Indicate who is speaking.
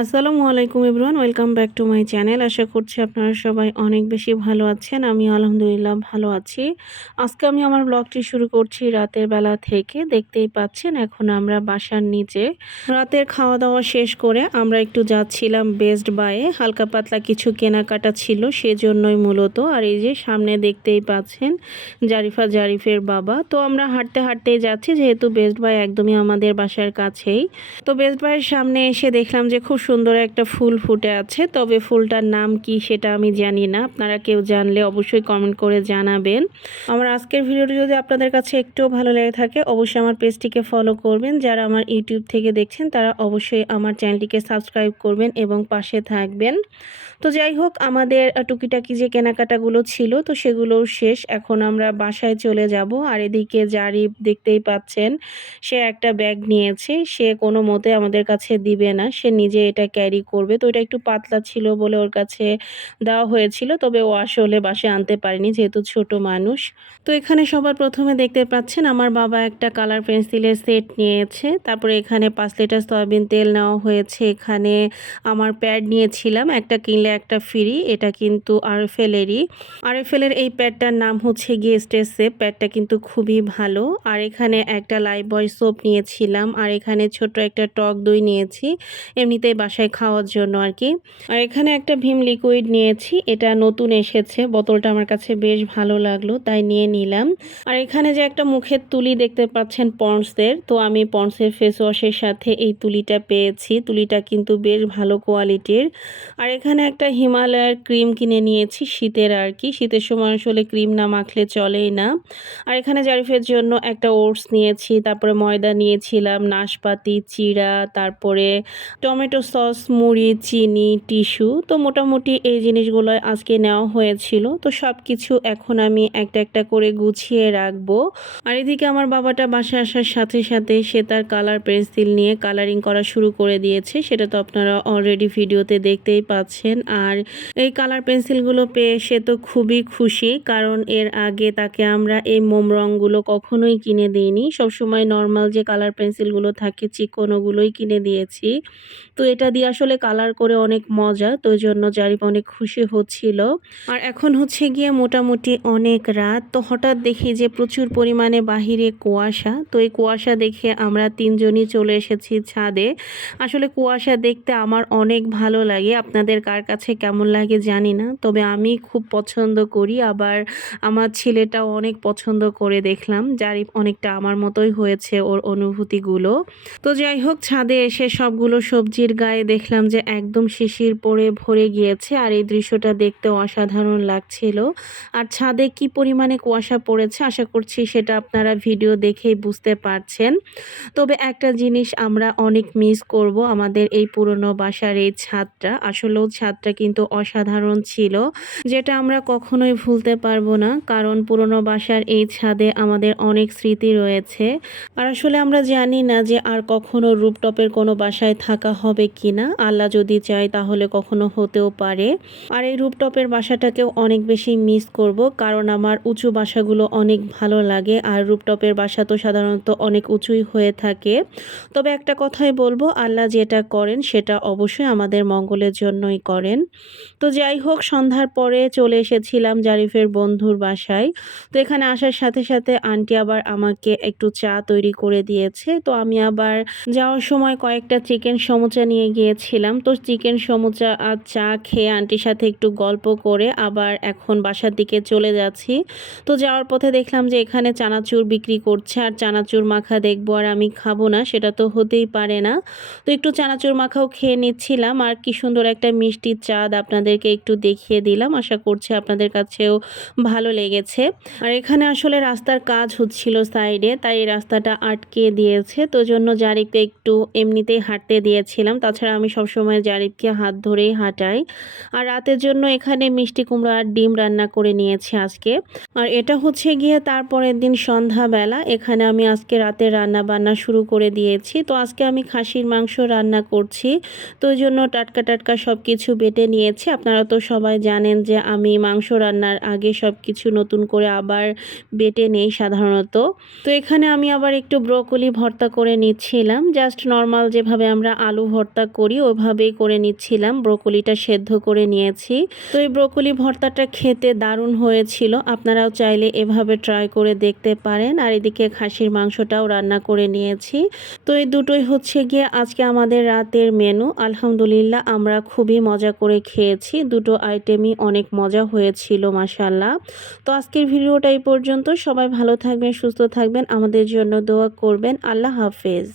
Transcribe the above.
Speaker 1: আসসালামু আলাইকুম everyone, welcome back to my channel. আশা করছি আপনারা সবাই অনেক বেশি ভালো আছেন আমি আলহামদুলিল্লাহ ভালো আছি। আজকে আমি আমার ব্লগটি শুরু করছি রাতের বেলা থেকে, দেখতেই পাচ্ছেন এখন আমরা বাসার নিচে। রাতের খাওয়া দাওয়া শেষ করে আমরা একটু যাচ্ছিলাম বেস্ট বাইয়ে হালকা পাতলা কিছু কেনাকাটা ছিল সেজন্যই মূলত। আর এই যে সামনে দেখতেই পাচ্ছেন জারিফা জারিফের বাবা। তো আমরা হাঁটতে হাঁটতেই যাচ্ছি, যেহেতু বেস্ট বাই একদমই আমাদের বাসার কাছেই। তো বেস্ট বাইয়ের সামনে এসে দেখলাম যে খুব সুন্দর একটা ফুল ফুটে আছে, তবে ফুলটার নাম কি সেটা আমি জানি না। আপনারা কেউ জানলে অবশ্যই কমেন্ট করে জানাবেন। আমার আজকের ভিডিওটি যদি আপনাদের কাছে একটুও ভালো লেগে থাকে, অবশ্যই আমার পেজটিকে ফলো করবেন। যারা আমার ইউটিউব থেকে দেখছেন, তারা অবশ্যই আমার চ্যানেলটিকে সাবস্ক্রাইব করবেন এবং পাশে থাকবেন। তো যাই হোক, আমাদের টুকিটাকি যে কেনাকাটাগুলো ছিল, তো সেগুলোও শেষ। এখন আমরা বাসায় চলে যাব। আর এদিকে জারিফ দেখতেই পাচ্ছেন, সে একটা ব্যাগ নিয়েছে। সে কোনো মতে আমাদের কাছে দিবে না। সে নিজে এটা ক্যারি করবে। তো এটা একটু পাতলা ছিল বলে ওর কাছে দেওয়া হয়েছিল, তবে ও আসলে বাসে আনতে পারেনি যেহেতু ছোট মানুষ। তো এখানে সবার প্রথমে দেখতে পাচ্ছেন আমার বাবা একটা কালার পেন্সিলের সেট নিয়েছে, তারপরে এখানে পাঁচ লিটার সয়াবিন তেল নেওয়া হয়েছে, এখানে আমার প্যাড নিয়েছিলাম, একটা কিনলে একটা ফ্রি এটা কিন্তু আরএফএলেরই। আরএফএলের এই প্যাডটার নাম হচ্ছে গিয়ে স্টেজ সেপ প্যাডটা কিন্তু খুবই ভালো। আর এখানে একটা লাইভ বয় সোপ নিয়েছিলাম, আর এখানে ছোট একটা টক দই নিয়েছি, এমনিতেই বাসায় খাওয়ার জন্য আর কি। আর এখানে একটা ভীম লিকুইড নিয়েছি, এটা নতুন এসেছে, বোতলটা আমার কাছে বেশ ভালো লাগল, তাই নিয়ে নিলাম। আর এখানে যে একটা মুখের তুলি দেখতে পাচ্ছেন পন্ডসদের তো আমি পন্ডসের ফেস ওয়াশের সাথে এই তুলিটা পেয়েছি, তুলিটা কিন্তু বেশ ভালো কোয়ালিটির আর এখানে একটা হিমালয়ের ক্রিম কিনে নিয়েছি শীতের আর কি, শীতের সময় আসলে ক্রিম না মাখলে চলেই না। আর এখানে জারিফের জন্য একটা ওটস নিয়েছি, তারপরে ময়দা নিয়েছিলাম, নাশপাতি, চিড়া, তারপরে টমেটো সস, মুড়ি, চিনি, টিস্যু, তো মোটামুটি এই জিনিসগুলো আজকে নেওয়া হয়েছিল। তো সব কিছু এখন আমি একটা একটা করে গুছিয়ে রাখব। আর এদিকে আমার বাবাটা বাসায় আসার সাথে সাথে সে তার কালার পেন্সিল নিয়ে কালারিং করা শুরু করে দিয়েছে। সেটা তো আপনারা অলরেডি ভিডিওতে দেখতেই পাচ্ছেন। আর এই কালার পেন্সিলগুলো পেয়ে সে তো খুবই খুশি, কারণ এর আগে তাকে আমরা এই মোম রঙগুলো কখনোই কিনে দিইনি। সবসময় নর্মাল যে কালার পেন্সিলগুলো থাকে চিকন ওগুলোই কিনে দিয়েছি। তো এটা দিয়ে আসলে কালার করে অনেক মজা, তো জন্য জারিফ অনেক খুশি হচ্ছিল। আর এখন হচ্ছে গিয়ে মোটামুটি অনেক রাত, তো হঠাৎ দেখি যে প্রচুর পরিমাণে বাহিরে কুয়াশা, তো এই কুয়াশা দেখে আমরা তিনজনই চলে এসেছি ছাদে। আসলে কুয়াশা দেখতে আমার অনেক ভালো লাগে, আপনাদের কার কাছে কেমন লাগে জানি না, তবে আমি খুব পছন্দ করি। আবার আমার ছেলেটাও অনেক পছন্দ করে দেখলাম, জারিফ অনেকটা আমার মতোই হয়েছে ওর অনুভূতিগুলো। তো যাই হোক, ছাদে এসে সবগুলো সবজির গায়ে দেখলাম যে একদম শিশির পরে ভরে গিয়েছে আর এই দৃশ্যটা দেখতে অসাধারণ লাগছিল। আর ছাদে কি পরিমাণে কুয়াশা পড়েছে আশা করছি সেটা আপনারা ভিডিও দেখেই বুঝতে পারছেন। তবে একটা জিনিস আমরা অনেক মিস করব আমাদের এই পুরনো বাসার এই ছাদটা। আসলেও ছাদটা কিন্তু অসাধারণ ছিল, যেটা আমরা কখনোই ভুলতে পারব না, কারণ পুরনো বাসার এই ছাদে আমাদের অনেক স্মৃতি রয়েছে। আর আসলে আমরা জানি না যে আর কখনো রুপটপের কোনো বাসায় থাকা হবে কি না আল্লাহ যদি চায় তাহলে কখনো হতেও পারে। আর এই রুপটপের বাসাটাকেও অনেক বেশি মিস করব, কারণ আমার উঁচু বাসাগুলো অনেক ভালো লাগে, আর রুপটপের বাসা তো সাধারণত অনেক উঁচুই হয়ে থাকে। তবে একটা কথাই বলব, আল্লাহ যেটা করেন সেটা অবশ্যই আমাদের মঙ্গলের জন্যই করেন। তো যাই হোক, সন্ধ্যার পরে চলে এসেছিলাম জারিফের বন্ধুর বাসায়। তো এখানে আসার সাথে সাথে আন্টি আবার আমাকে একটু চা তৈরি করে দিয়েছে। তো আমি আবার যাওয়ার সময় কয়েকটা চিকেন সমুচা নিয়ে গিয়েছিলাম। তো চিকেন, সমুচা আর চা খেয়ে আন্টির সাথে একটু গল্প করে আবার এখন বাসার দিকে চলে যাচ্ছি। তো যাওয়ার পথে দেখলাম যে এখানে চানাচুর বিক্রি করছে আর চানাচুর মাখা দেখব আর আমি খাব না, সেটা তো হতেই পারে না। তো একটু চানাচুর মাখাও খেয়ে নিচ্ছিলাম আর কি সুন্দর একটা মিষ্টির চাঁদ আপনাদেরকে একটু দেখিয়ে দিলাম। আশা করছি আপনাদের কাছেও ভালো লেগেছে। আর এখানে আসলে রাস্তার কাজ হচ্ছিল সাইডে, তাই এই রাস্তাটা আটকে দিয়েছে। তো জন্য জারিফকে একটু এমনিতেই হাঁটতে দিয়েছিলাম তাছাড়া আমি সবসময় জারিফকে হাত ধরেই হাঁটাই। আর রাতের জন্য এখানে মিষ্টি কুমড়ো আর ডিম রান্না করে নিয়েছি আজকে। আর এটা হচ্ছে গিয়ে তারপরের দিন সন্ধ্যাবেলা। এখানে আমি আজকে রাতে রান্না বান্না শুরু করে দিয়েছি। তো আজকে আমি খাসির মাংস রান্না করছি। তো ওই জন্য টাটকা টাটকা সব কিছু বেটে নিয়েছি। আপনারা তো সবাই জানেন যে আমি মাংস রান্নার আগে সব কিছু নতুন করে আবার বেটে নেই সাধারণত। তো এখানে আমি আবার একটু ব্রোকলি ভর্তা করে নিচ্ছিলাম। জাস্ট নর্মাল যেভাবে আমরা আলু ভর্তা ভর্তা করি ওভাবেই করে নিচ্ছিলাম। ব্রোকলিটা সেদ্ধ করে নিয়েছি। তো এই ব্রোকলি ভর্তাটা খেতে দারুণ হয়েছিল। আপনারাও চাইলে এভাবে ট্রাই করে দেখতে পারেন। আর এদিকে খাসির মাংসটাও রান্না করে নিয়েছি। তো এই দুটোই হচ্ছে গিয়ে আজকে আমাদের রাতের মেনু। আলহামদুলিল্লাহ, আমরা খুবই মজা করে খেয়েছি। দুটো আইটেমই অনেক মজা হয়েছিল মাসাল্লাহ তো আজকের ভিডিওটা এই পর্যন্ত। সবাই ভালো থাকবেন, সুস্থ থাকবেন। আমাদের জন্য দোয়া করবেন। আল্লাহ হাফেজ।